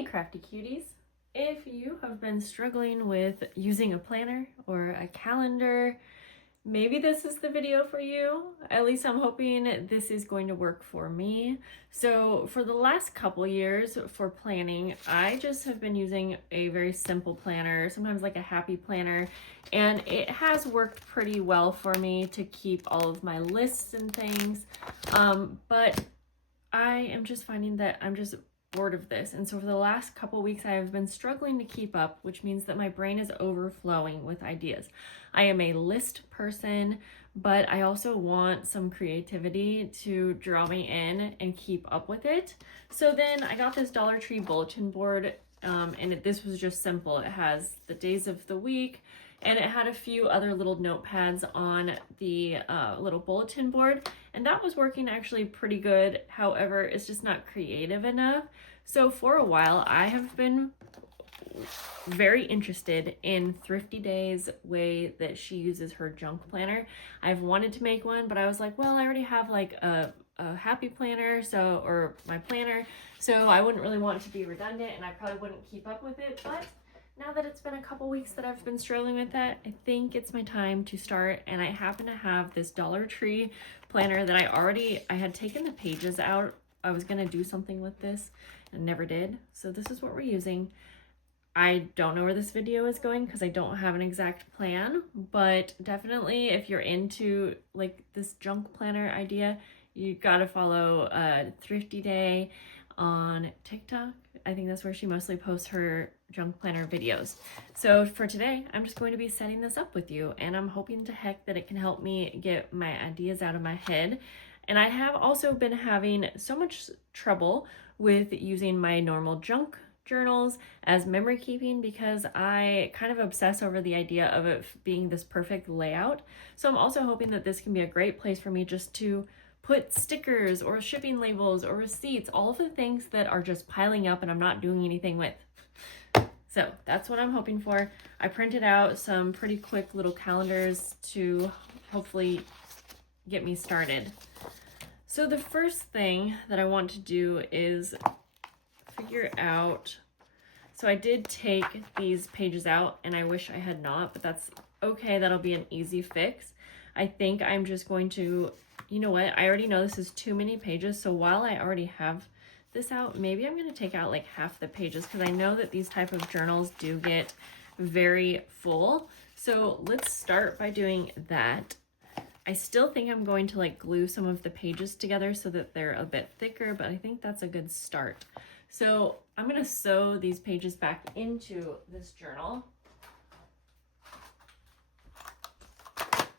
Hey crafty cuties! If you have been struggling with using a planner or a calendar, maybe this is the video for you. At least I'm hoping this is going to work for me. So for the last couple years for planning, I just have been using a very simple planner, sometimes like a happy planner, and it has worked pretty well for me to keep all of my lists and things. But I am just finding that I'm just bored of this. And so for the last couple weeks, I have been struggling to keep up, which means that my brain is overflowing with ideas. I am a list person, but I also want some creativity to draw me in and keep up with it. So then I got this Dollar Tree bulletin board, and this was just simple. It has the days of the week, and it had a few other little notepads on the little bulletin board, and that was working actually pretty good. However, it's just not creative enough. So for a while, I have been very interested in Thrifty Day's way that she uses her junk planner. I've wanted to make one, but I was like, well, I already have like a happy planner, or my planner, so I wouldn't really want it to be redundant, and I probably wouldn't keep up with it. But now that it's been a couple weeks that I've been struggling with that, I think it's my time to start. And I happen to have this Dollar Tree planner that I had taken the pages out. I was gonna do something with this and never did. So this is what we're using. I don't know where this video is going because I don't have an exact plan, but definitely if you're into like this junk planner idea, you gotta follow Thrifty Day on TikTok. I think that's where she mostly posts her junk planner videos. So for today, I'm just going to be setting this up with you, and I'm hoping to heck that it can help me get my ideas out of my head. And I have also been having so much trouble with using my normal junk journals as memory keeping because I kind of obsess over the idea of it being this perfect layout. So I'm also hoping that this can be a great place for me just to put stickers or shipping labels or receipts, all of the things that are just piling up and I'm not doing anything with. So that's what I'm hoping for. I printed out some pretty quick little calendars to hopefully get me started. So the first thing that I want to do is figure out, so I did take these pages out and I wish I had not, but that's okay. That'll be an easy fix. I think I'm just going to, you know what? I already know this is too many pages. So while I already have this out, maybe I'm going to take out like half the pages because I know that these type of journals do get very full. So let's start by doing that. I still think I'm going to like glue some of the pages together so that they're a bit thicker, but I think that's a good start. So I'm going to sew these pages back into this journal.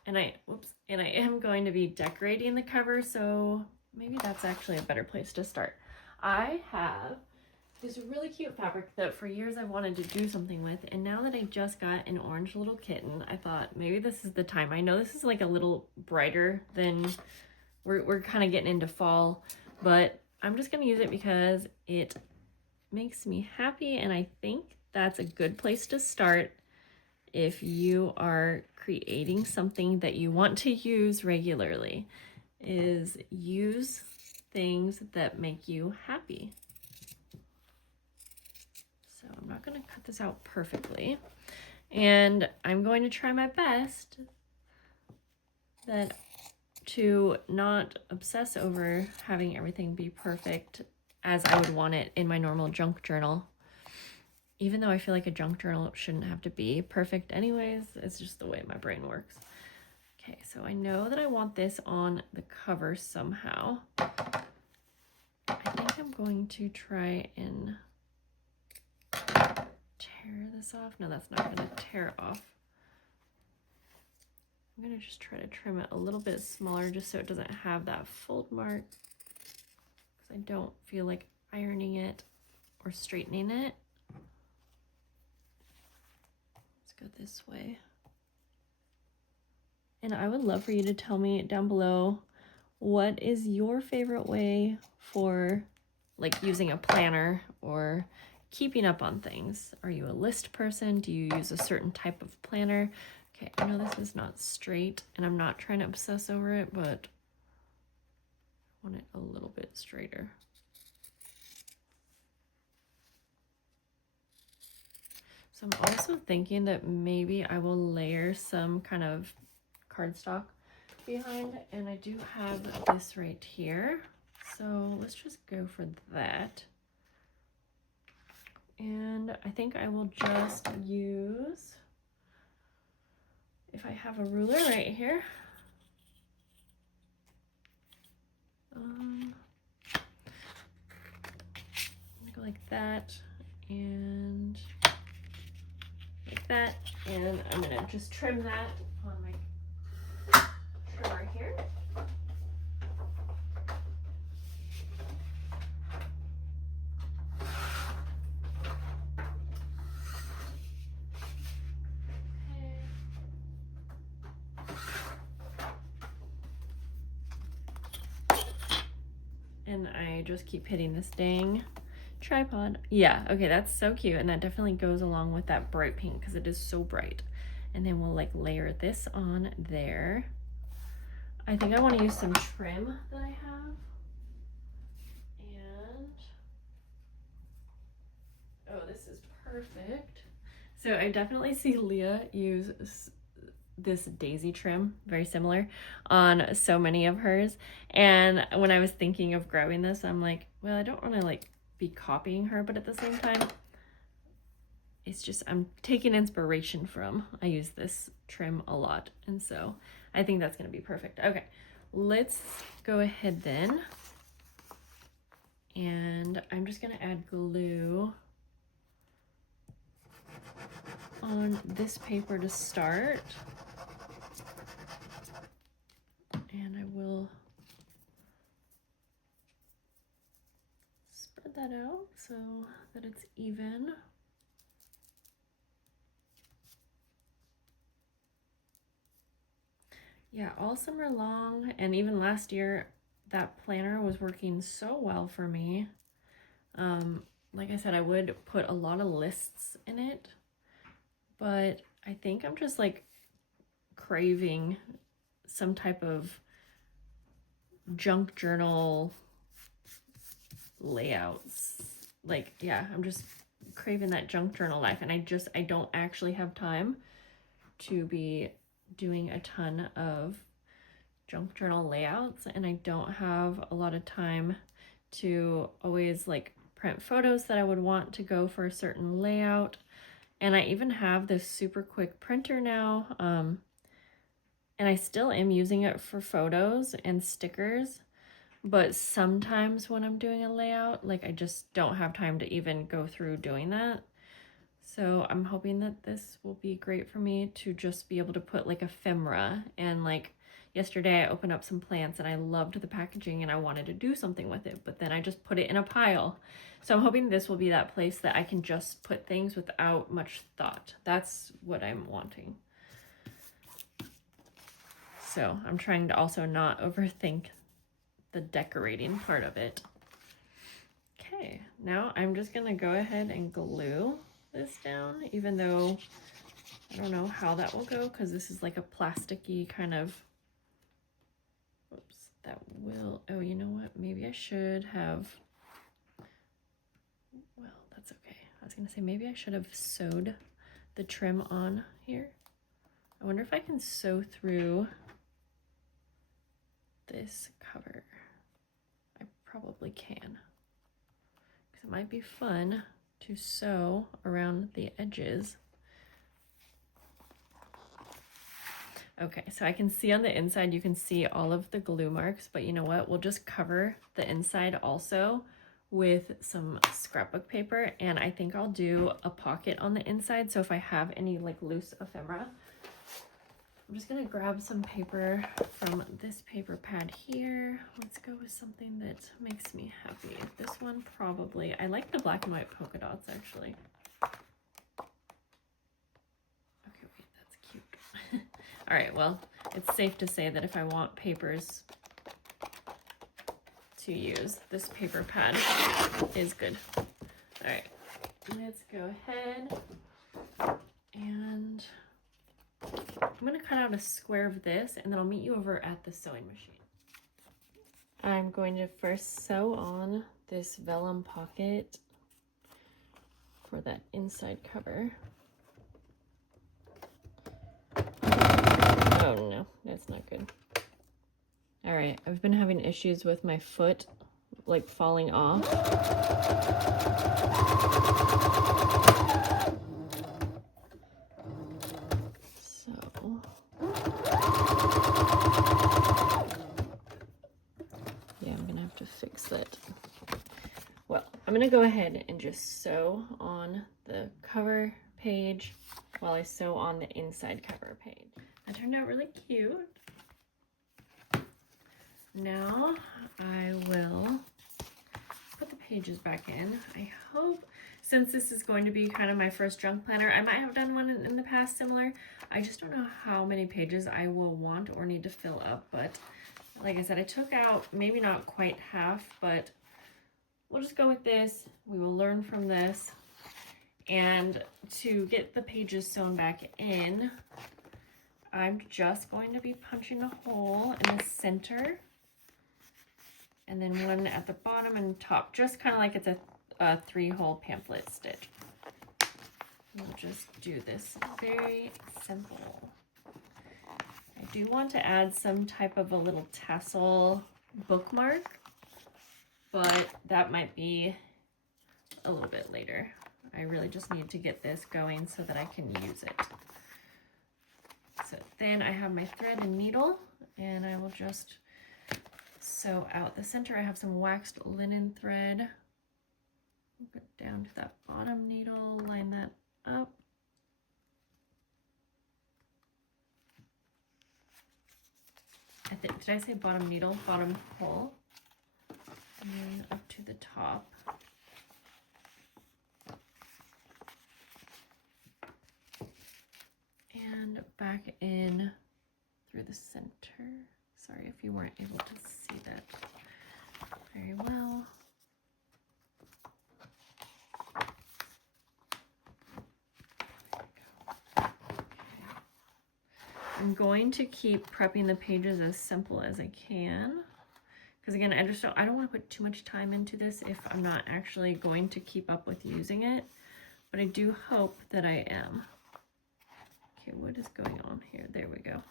And I am going to be decorating the cover, so maybe that's actually a better place to start. I have this really cute fabric that for years I've wanted to do something with, and now that I just got an orange little kitten, I thought maybe this is the time. I know this is like a little brighter than we're kind of getting into fall, but I'm just going to use it because it makes me happy, and I think that's a good place to start if you are creating something that you want to use regularly, is use things that make you happy. So I'm not going to cut this out perfectly, and I'm going to try my best to not obsess over having everything be perfect as I would want it in my normal junk journal. Even though I feel like a junk journal shouldn't have to be perfect anyways, it's just the way my brain works. Okay, so I know that I want this on the cover somehow. I think I'm going to try and tear this off. No, that's not going to tear off. I'm going to just try to trim it a little bit smaller just so it doesn't have that fold mark, because I don't feel like ironing it or straightening it. Go this way. And I would love for you to tell me down below, what is your favorite way for like using a planner or keeping up on things? Are you a list person? Do you use a certain type of planner? Okay, I know this is not straight and I'm not trying to obsess over it, but I want it a little bit straighter. So I'm also thinking that maybe I will layer some kind of cardstock behind, and I do have this right here. So let's just go for that. And I think I will just use, if I have a ruler right here, go like that and like that, and I'm gonna just trim that on my trimmer here. And I just keep hitting this dang tripod. Yeah, okay, that's so cute, and that definitely goes along with that bright pink because it is so bright. And then we'll like layer this on there. I think I want to use some trim that I have. And oh, this is perfect. So I definitely see Leah use this daisy trim, very similar, on so many of hers. And when I was thinking of grabbing this, I'm like, well, I don't want to like be copying her, but at the same time, it's just, I'm taking inspiration from, I use this trim a lot. And so I think that's going to be perfect. Okay, let's go ahead then. And I'm just going to add glue on this paper to start. And I will spread that out so that it's even. Yeah, all summer long, and even last year, that planner was working so well for me. Like I said, I would put a lot of lists in it, but I think I'm just like craving some type of junk journal layouts. Like, yeah, I'm just craving that junk journal life, and I don't actually have time to be doing a ton of junk journal layouts, and I don't have a lot of time to always like print photos that I would want to go for a certain layout. And I even have this super quick printer now, and I still am using it for photos and stickers, but sometimes when I'm doing a layout, like I just don't have time to even go through doing that. So I'm hoping that this will be great for me to just be able to put like ephemera, and like yesterday I opened up some plants and I loved the packaging and I wanted to do something with it, but then I just put it in a pile. So I'm hoping this will be that place that I can just put things without much thought. That's what I'm wanting. So I'm trying to also not overthink the decorating part of it. Okay, now I'm just gonna go ahead and glue this down, even though I don't know how that will go because this is like a plasticky kind of, whoops, that will, oh, you know what, maybe I should have, well, that's okay. I was gonna say maybe I should have sewed the trim on here. I wonder if I can sew through this cover. I probably can, because it might be fun to sew around the edges. Okay, so I can see on the inside, you can see all of the glue marks, but you know what? We'll just cover the inside also with some scrapbook paper, and I think I'll do a pocket on the inside. So if I have any like loose ephemera, I'm just gonna grab some paper from this paper pad here. Let's go with something that makes me happy. This one probably, I like the black and white polka dots actually. Okay, wait, that's cute. All right, well, it's safe to say that if I want papers to use, this paper pad is good. All right, let's go ahead and I'm gonna cut out a square of this, and then I'll meet you over at the sewing machine. I'm going to first sew on this vellum pocket for that inside cover. Oh no, that's not good. All right, I've been having issues with my foot, like falling off. So, yeah, I'm gonna have to fix that. Well, I'm gonna go ahead and just sew on the cover page while I sew on the inside cover page. That turned out really cute. Now I will put the pages back in. I hope, since this is going to be kind of my first junk planner, I might have done one in the past similar. I just don't know how many pages I will want or need to fill up, but like I said, I took out maybe not quite half, but we'll just go with this. We will learn from this. And to get the pages sewn back in, I'm just going to be punching a hole in the center and then one at the bottom and top, just kind of like it's a 3-hole pamphlet stitch. We'll just do this very simple. I do want to add some type of a little tassel bookmark, but that might be a little bit later. I really just need to get this going so that I can use it. So then I have my thread and needle, and I will just sew out the center. I have some waxed linen thread. Get down to that bottom needle, line that up. Did I say bottom needle? Bottom hole. And then up to the top. And back in through the center. Sorry if you weren't able to see that very well. I'm going to keep prepping the pages as simple as I can. Because again, I don't want to put too much time into this if I'm not actually going to keep up with using it. But I do hope that I am. Okay, what is going on here? There we go.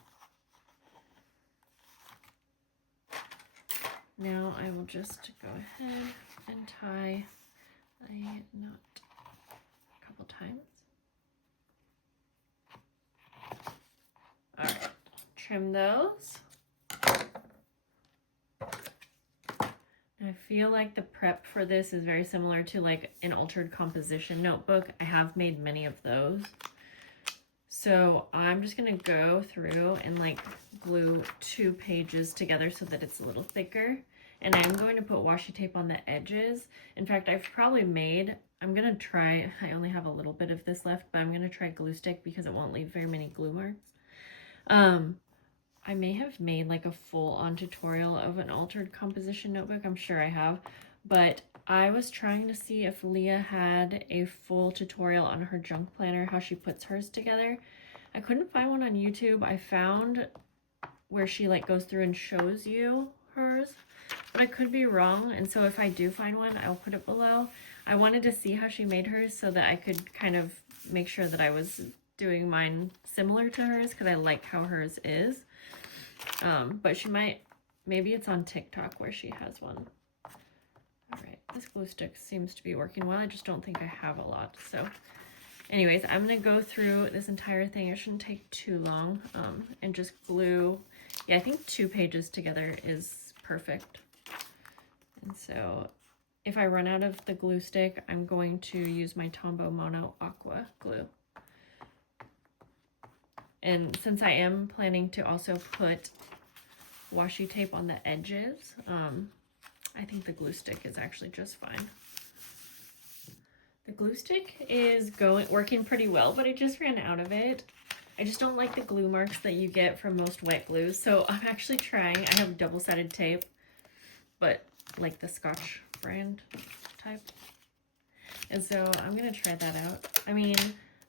Now I will just go ahead and tie a knot a couple times. All right, trim those. I feel like the prep for this is very similar to like an altered composition notebook. I have made many of those. So I'm just gonna go through and like glue 2 pages together so that it's a little thicker. And I'm going to put washi tape on the edges. In fact, I've probably made, I'm gonna try, I only have a little bit of this left, but I'm gonna try glue stick because it won't leave very many glue marks. I may have made like a full-on tutorial of an altered composition notebook. I'm sure I have, but I was trying to see if Leah had a full tutorial on her junk planner, how she puts hers together. I couldn't find one on YouTube. I found where she like goes through and shows you hers, but I could be wrong. And so if I do find one, I'll put it below. I wanted to see how she made hers so that I could kind of make sure that I was doing mine similar to hers because I like how hers is. But she might, maybe it's on TikTok where she has one. All right, this glue stick seems to be working well. I just don't think I have a lot. So anyways, I'm gonna go through this entire thing. It shouldn't take too long, and just glue. Yeah, I think 2 pages together is perfect. And so if I run out of the glue stick, I'm going to use my Tombow Mono Aqua glue. And since I am planning to also put washi tape on the edges, I think the glue stick is actually just fine. The glue stick is working pretty well, but I just ran out of it. I just don't like the glue marks that you get from most wet glues, so I'm actually trying. I have double-sided tape, but like the Scotch brand type. And so I'm gonna try that out. I mean,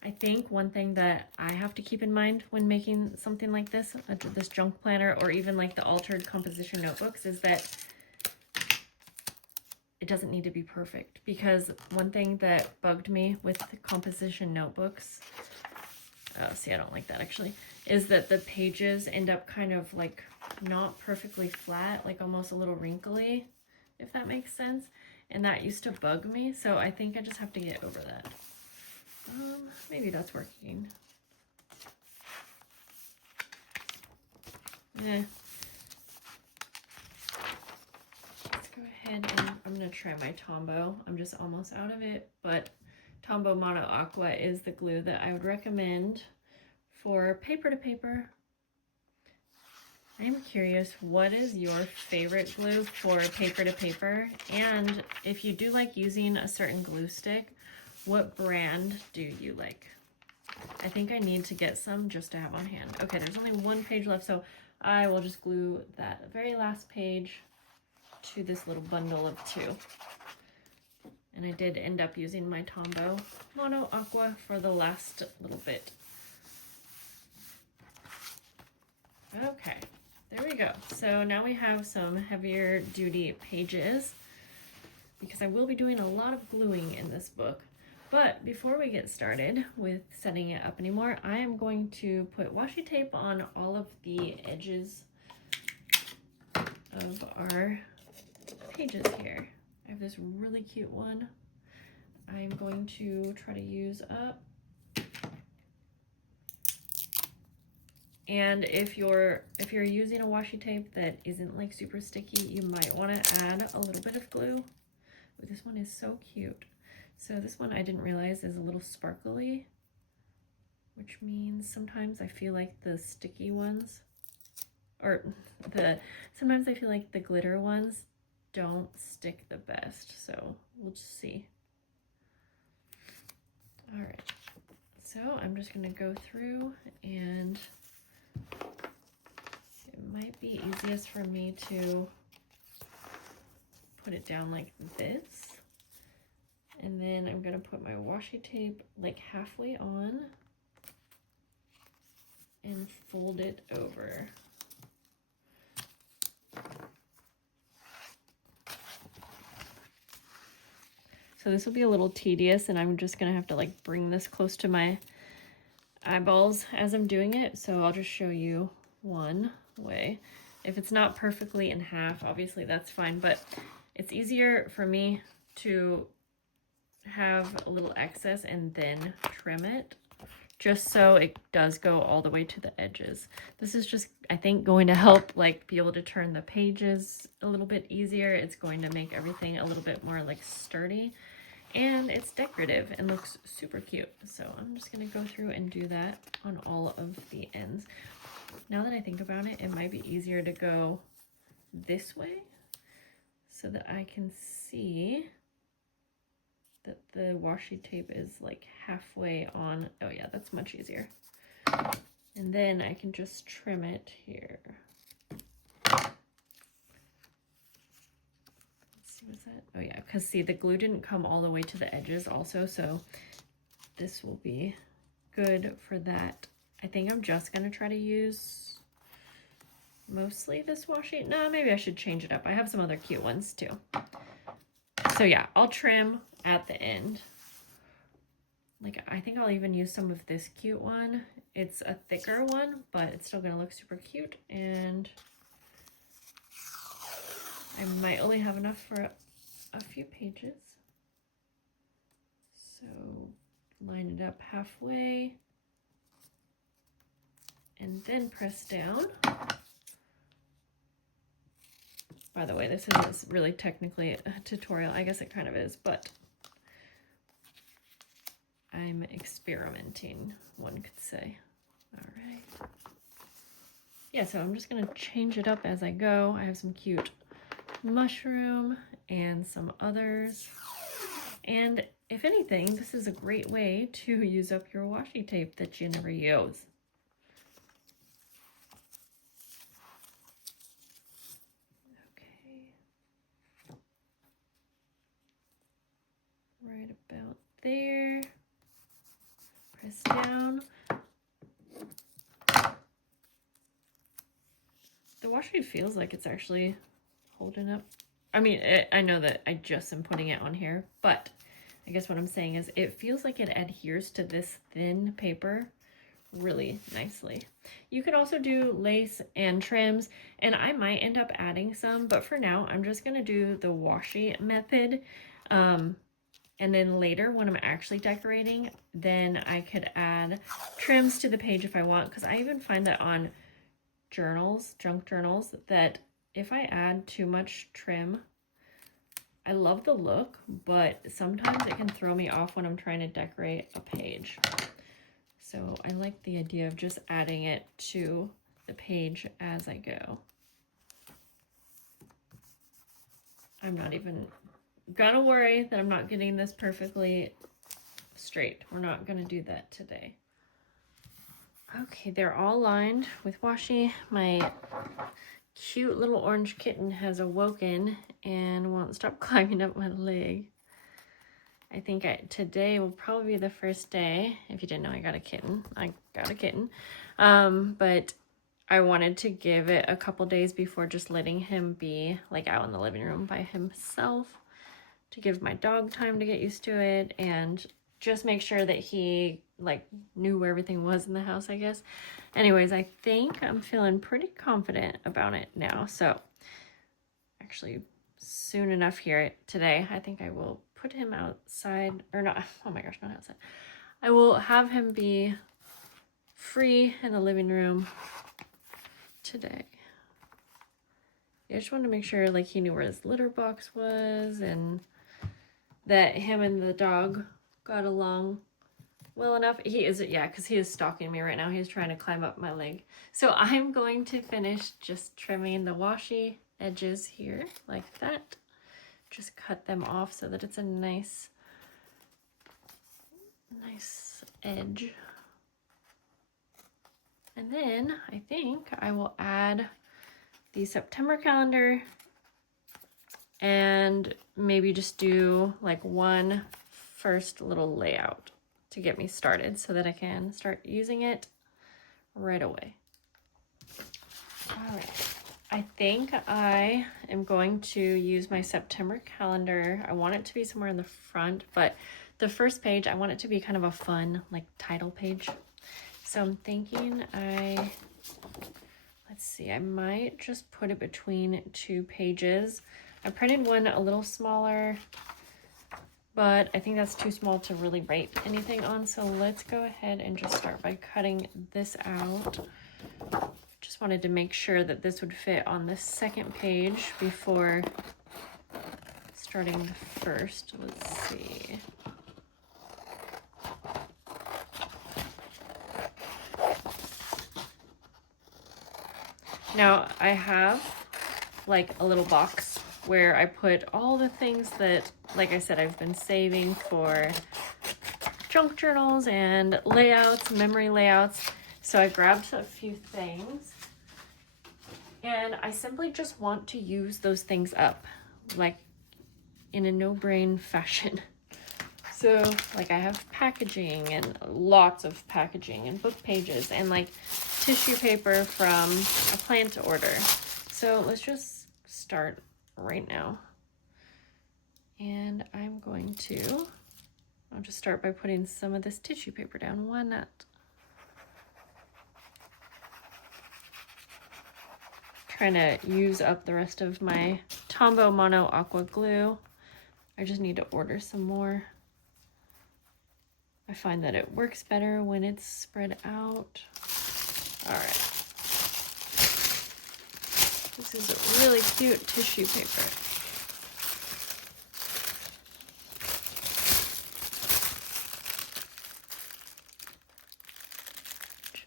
I think one thing that I have to keep in mind when making something like this, this junk planner, or even like the altered composition notebooks, is that it doesn't need to be perfect. Because one thing that bugged me with the composition notebooks, oh, see, I don't like that actually, is that the pages end up kind of like not perfectly flat, like almost a little wrinkly, if that makes sense. And that used to bug me, so I think I just have to get over that. Maybe that's working. Let's go ahead and I'm gonna try my Tombow. I'm just almost out of it, but Tombow Mono Aqua is the glue that I would recommend for paper to paper. I'm curious, what is your favorite glue for paper to paper? And if you do like using a certain glue stick, what brand do you like? I think I need to get some just to have on hand. Okay, there's only one page left, so I will just glue that very last page to this little bundle of 2. And I did end up using my Tombow Mono Aqua for the last little bit. Okay, there we go. So now we have some heavier duty pages because I will be doing a lot of gluing in this book. But before we get started with setting it up anymore, I am going to put washi tape on all of the edges of our pages here. I have this really cute one I'm going to try to use up. And if you're using a washi tape that isn't like super sticky, you might want to add a little bit of glue. Ooh, this one is so cute. So this one I didn't realize is a little sparkly, which means sometimes I feel like the sticky ones, sometimes I feel like the glitter ones don't stick the best. So we'll just see. All right, so I'm just gonna go through, and it might be easiest for me to put it down like this. And then I'm gonna put my washi tape like halfway on and fold it over. So this will be a little tedious, and I'm just gonna have to like bring this close to my eyeballs as I'm doing it. So I'll just show you one way. If it's not perfectly in half, obviously that's fine, but it's easier for me to have a little excess and then trim it, just so it does go all the way to the edges. This is just, I think, going to help like be able to turn the pages a little bit easier. It's going to make everything a little bit more like sturdy, and it's decorative and looks super cute. So I'm just gonna go through and do that on all of the ends. Now that I think about it, it might be easier to go this way so that I can see that the washi tape is like halfway on. Oh yeah, that's much easier. And then I can just trim it here. Let's see, what's that? Oh yeah, because see, the glue didn't come all the way to the edges also, so this will be good for that. I think I'm just gonna try to use mostly this washi. No, maybe I should change it up. I have some other cute ones too. So yeah, I'll trim at the end. Like, I think I'll even use some of this cute one. It's a thicker one, but it's still gonna look super cute, and I might only have enough for a few pages. So line it up halfway and then press down. By the way, this isn't really technically a tutorial. I guess it kind of is, but I'm experimenting, one could say. All right. Yeah, so I'm just gonna change it up as I go. I have some cute mushroom and some others. And if anything, this is a great way to use up your washi tape that you never use. Okay. Right about there. Press down. The washi feels like it's actually holding up. I mean, I know that I just am putting it on here, but I guess what I'm saying is it feels like it adheres to this thin paper really nicely. You could also do lace and trims, and I might end up adding some, but for now I'm just gonna do the washi method. And then later when I'm actually decorating, then I could add trims to the page if I want, because I even find that on journals, junk journals, that if I add too much trim, I love the look, but sometimes it can throw me off when I'm trying to decorate a page. So I like the idea of just adding it to the page as I go. I'm not even gonna worry that I'm not getting this perfectly straight. We're not gonna do that today. Okay, they're all lined with washi. My cute little orange kitten has awoken and won't stop climbing up my leg. I think today will probably be the first day. If you didn't know, I got a kitten. But I wanted to give it a couple days before just letting him be like out in the living room by himself, to give my dog time to get used to it and just make sure that he like knew where everything was in the house, I guess. Anyways, I think I'm feeling pretty confident about it now. So actually soon enough here today, I think I will put him outside, or not, oh my gosh, not outside. I will have him be free in the living room today. I just wanted to make sure like he knew where his litter box was and that him and the dog got along well enough. He is, yeah, because he is stalking me right now. He's trying to climb up my leg. So I'm going to finish just trimming the washi edges here like that. Just cut them off so that it's a nice edge. And then I think I will add the September calendar and maybe just do like one first little layout to get me started so that I can start using it right away. All right, I think I am going to use my September calendar. I want it to be somewhere in the front, but the first page, I want it to be kind of a fun like title page. So I'm thinking let's see, I might just put it between two pages. I printed one a little smaller, but I think that's too small to really write anything on. So let's go ahead and just start by cutting this out. Just wanted to make sure that this would fit on the second page before starting the first. Let's see. Now I have like a little box where I put all the things that, like I said, I've been saving for junk journals and layouts, memory layouts. So I grabbed a few things and I simply just want to use those things up like in a no-brain fashion. So like I have packaging and lots of packaging and book pages and like tissue paper from a plant order. So let's just start right now. And I'll just start by putting some of this tissue paper down. Why not? Trying to use up the rest of my Tombow Mono Aqua glue. I just need to order some more. I find that it works better when it's spread out. All right. This is a really cute tissue paper.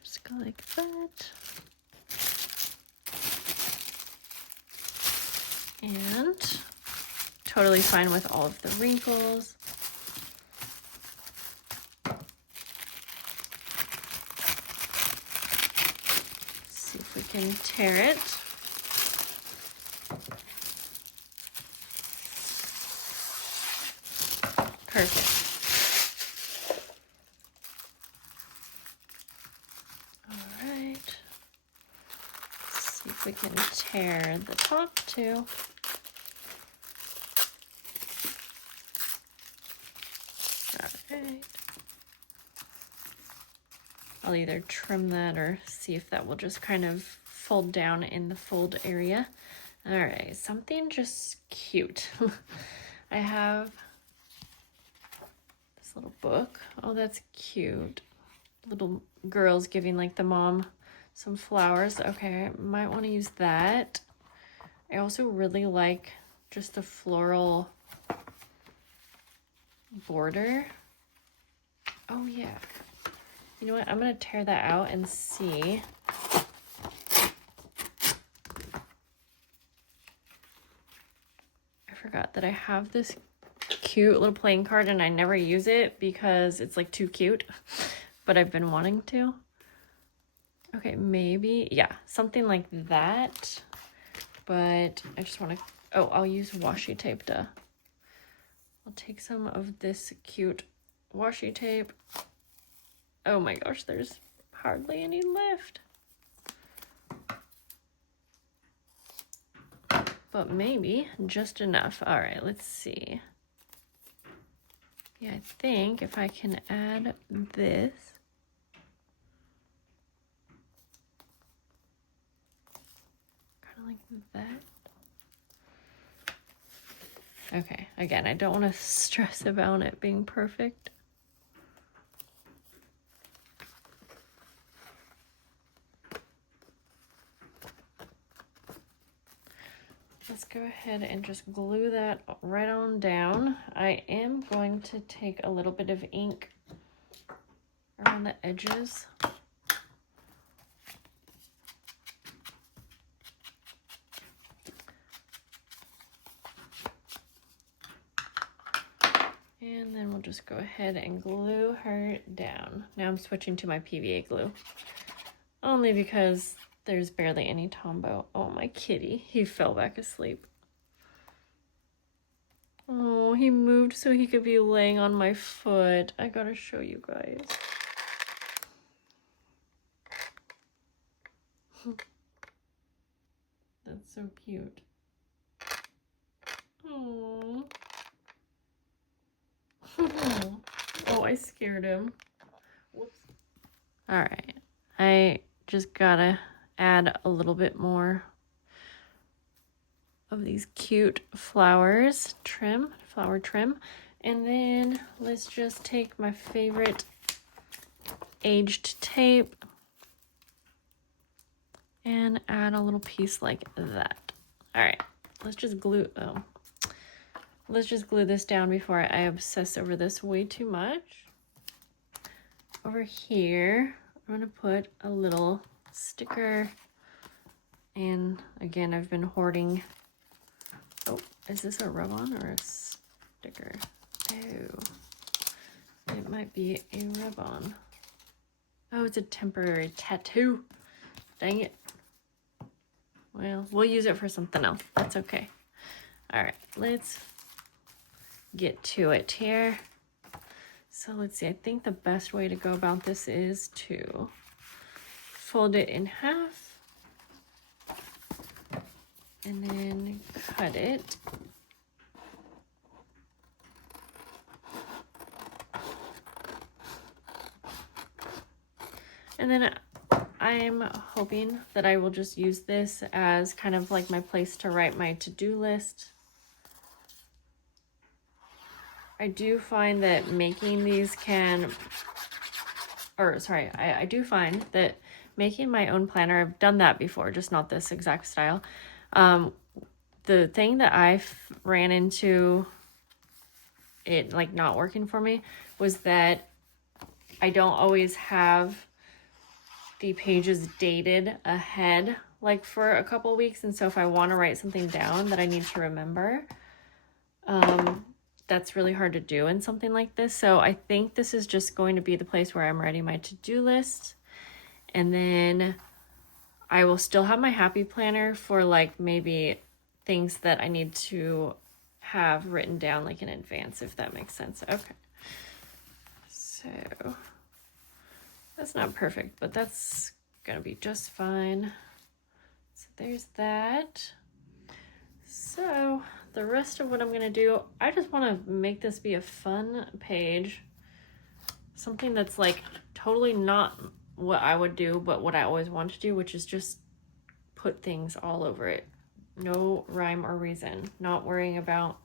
Just go like that. And totally fine with all of the wrinkles. See if we can tear it. Perfect. All right. Let's see if we can tear the top too. All right. I'll either trim that or see if that will just kind of fold down in the fold area. All right, something just cute. I have this little book. Oh, that's cute. Little girls giving like the mom some flowers. Okay, I might want to use that. I also really like just the floral border. Oh yeah. You know what? I'm gonna tear that out and see. I forgot that I have this cute little playing card and I never use it because it's like too cute, but I've been wanting to. Okay, maybe, yeah, something like that. But I just want to, oh, I'll use washi tape to. I'll take some of this cute washi tape. Oh my gosh, there's hardly any left. But maybe just enough. All right, let's see. Yeah, I think if I can add this. Kind of like that. Okay, again, I don't want to stress about it being perfect. Let's go ahead and just glue that right on down. I am going to take a little bit of ink around the edges. And then we'll just go ahead and glue her down. Now I'm switching to my PVA glue. Only because there's barely any Tombow. Oh, my kitty. He fell back asleep. Oh, he moved so he could be laying on my foot. I gotta show you guys. That's so cute. Oh. Oh, I scared him. Whoops. All right. I just gotta add a little bit more of these cute flower trim. And then let's just take my favorite aged tape and add a little piece like that. All right, let's just glue this down before I obsess over this way too much. Over here, I'm gonna put a little sticker. And again, I've been hoarding. Oh, is this a rub-on or a sticker? Oh, it might be a rub-on. Oh, it's a temporary tattoo. Dang it. Well, we'll use it for something else. That's okay. All right, let's get to it here. So let's see, I think the best way to go about this is to fold it in half and then cut it. And then I'm hoping that I will just use this as kind of like my place to write my to-do list. I do find that making these I do find that making my own planner, I've done that before, just not this exact style. The thing that I ran into it like not working for me was that I don't always have the pages dated ahead, like for a couple weeks. And so if I want to write something down that I need to remember, that's really hard to do in something like this. So I think this is just going to be the place where I'm writing my to-do list. And then I will still have my happy planner for like maybe things that I need to have written down like in advance, if that makes sense. Okay. So that's not perfect, but that's gonna be just fine. So there's that. So the rest of what I'm gonna do, I just wanna make this be a fun page. Something that's like totally not what I would do, but what I always want to do, which is just put things all over it. No rhyme or reason, not worrying about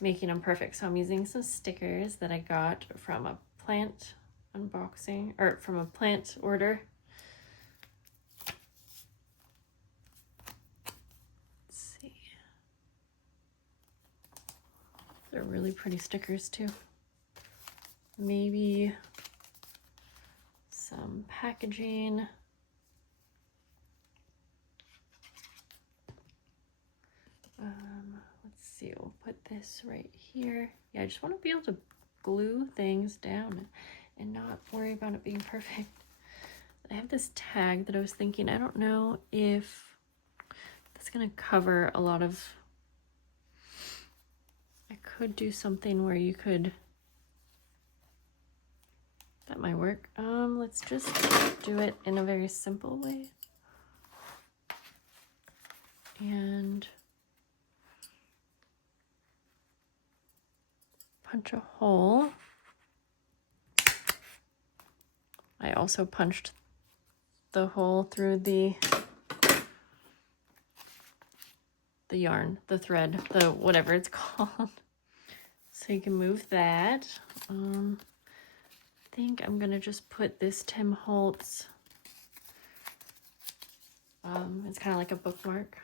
making them perfect. So I'm using some stickers that I got from a plant unboxing, or from a plant order. Let's see. They're really pretty stickers too. Maybe some packaging. Let's see, we'll put this right here. Yeah, I just want to be able to glue things down and not worry about it being perfect. I have this tag that I was thinking, I don't know if that's gonna cover a lot of, I could do something where you could, that might work. Let's just do it in a very simple way. And punch a hole. I also punched the hole through the yarn, the thread, the whatever it's called. So you can move that. I think I'm gonna just put this Tim Holtz. It's kind of like a bookmark,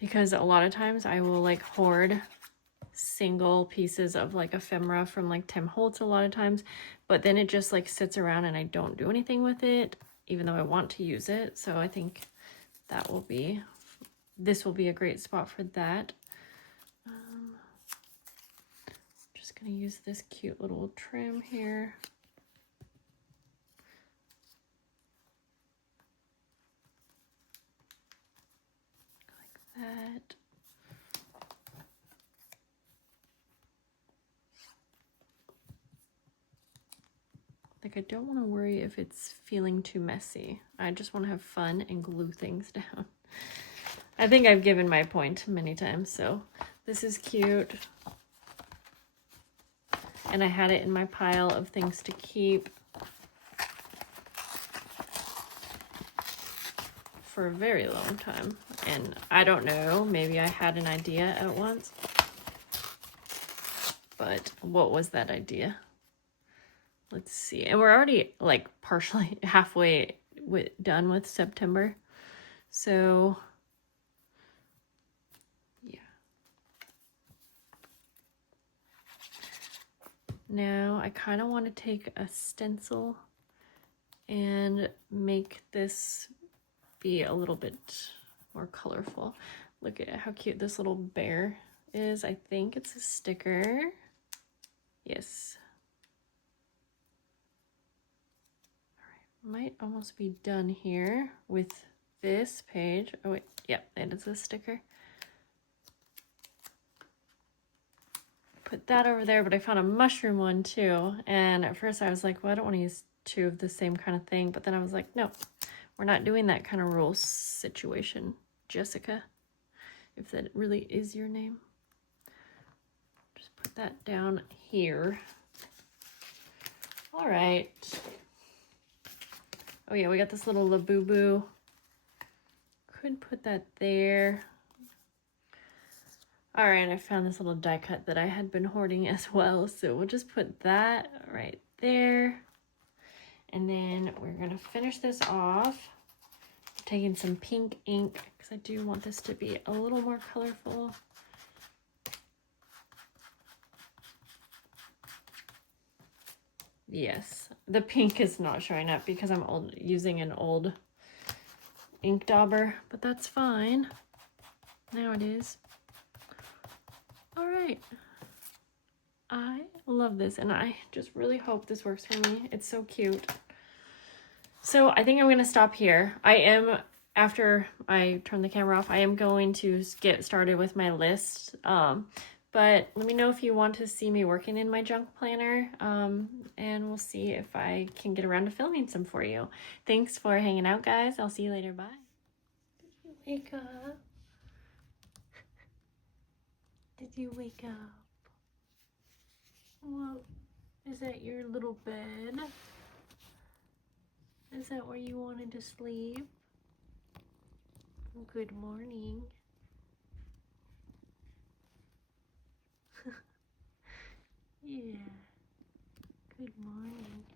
because a lot of times I will like hoard single pieces of like ephemera from like Tim Holtz a lot of times, but then it just like sits around and I don't do anything with it, even though I want to use it. So I think that will be, this will be a great spot for that. Just gonna use this cute little trim here. Like that. Like, I don't want to worry if it's feeling too messy. I just want to have fun and glue things down. I think I've given my point many times, so this is cute. And I had it in my pile of things to keep for a very long time. And I don't know, maybe I had an idea at once. But what was that idea? Let's see. And we're already like partially halfway done with September. So yeah. Now I kind of want to take a stencil and make this be a little bit more colorful. Look at how cute this little bear is. I think it's a sticker. Yes. Might almost be done here with this page. Oh wait, yep, that is a sticker. Put that over there, but I found a mushroom one too. And at first I was like, well, I don't want to use two of the same kind of thing. But then I was like, no, we're not doing that kind of rule situation, Jessica, if that really is your name. Just put that down here. All right. Oh yeah, we got this little Labubu. Could put that there. All right, I found this little die cut that I had been hoarding as well. So we'll just put that right there. And then we're gonna finish this off. Taking some pink ink, because I do want this to be a little more colorful. Yes, the pink is not showing up because I'm using an old ink dauber, but that's fine. Now it is. All right. I love this, and I just really hope this works for me. It's so cute. So I think I'm going to stop here. After I turn the camera off, I am going to get started with my list. But let me know if you want to see me working in my junk planner, and we'll see if I can get around to filming some for you. Thanks for hanging out, guys. I'll see you later. Bye. Did you wake up? Did you wake up? Well, Is that your little bed? Is that where you wanted to sleep? Good morning. Yeah. Good morning.